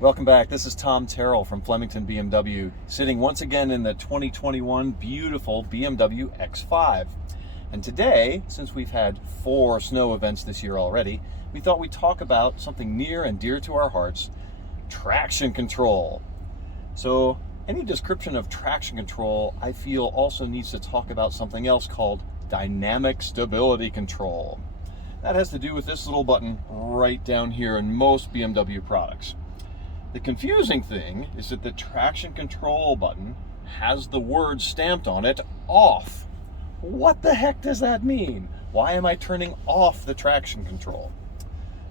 Welcome back. This is Tom Terrell from Flemington BMW, sitting once again in the 2021 beautiful BMW X5. And today, since we've had 4 snow events this year already, we thought we'd talk about something near and dear to our hearts, traction control. So any description of traction control, I feel, also needs to talk about something else called dynamic stability control. That has to do with this little button right down here in most BMW products. The confusing thing is that the traction control button has the word stamped on it, off. What the heck does that mean? Why am I turning off the traction control?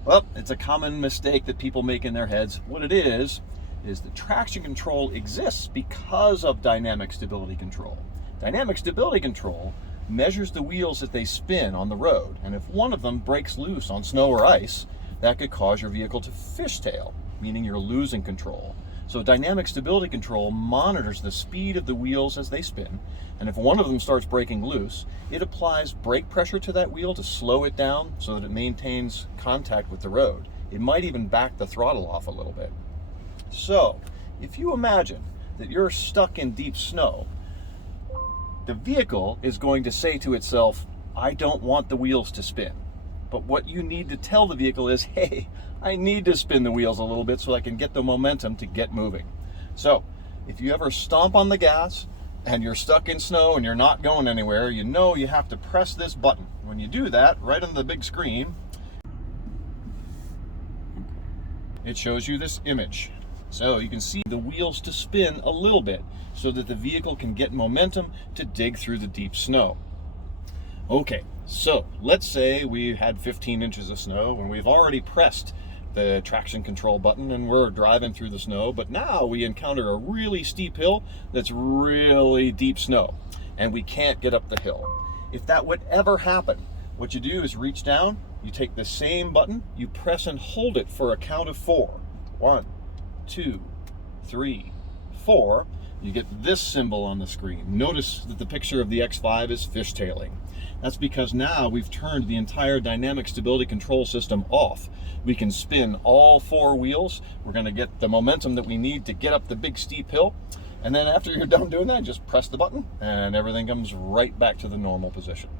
Well, it's a common mistake that people make in their heads. What it is the traction control exists because of dynamic stability control. Dynamic stability control measures the wheels as they spin on the road, and if one of them breaks loose on snow or ice, that could cause your vehicle to fishtail, meaning you're losing control. So dynamic stability control monitors the speed of the wheels as they spin, and if one of them starts breaking loose, it applies brake pressure to that wheel to slow it down so that it maintains contact with the road. It might even back the throttle off a little bit. So, if you imagine that you're stuck in deep snow, the vehicle is going to say to itself, I don't want the wheels to spin. But what you need to tell the vehicle is, hey, I need to spin the wheels a little bit so I can get the momentum to get moving. So if you ever stomp on the gas and you're stuck in snow and you're not going anywhere, you know you have to press this button. When you do that, right on the big screen, it shows you this image. So you can see the wheels to spin a little bit so that the vehicle can get momentum to dig through the deep snow. Okay, so let's say we had 15 inches of snow and we've already pressed the traction control button and we're driving through the snow, but now we encounter a really steep hill that's really deep snow and we can't get up the hill. If that would ever happen, what you do is reach down, you take the same button, you press and hold it for a count of 4. 1, 2, 3, 4. You get this symbol on the screen. Notice that the picture of the X5 is fishtailing. That's because now we've turned the entire dynamic stability control system off. We can spin all 4 wheels. We're going to get the momentum that we need to get up the big steep hill. And then after you're done doing that, just press the button and everything comes right back to the normal position.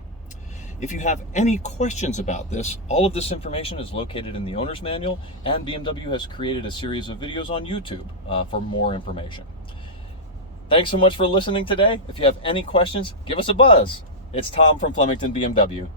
If you have any questions about this, all of this information is located in the owner's manual, and BMW has created a series of videos on YouTube for more information. Thanks so much for listening today. If you have any questions, give us a buzz. It's Tom from Flemington BMW.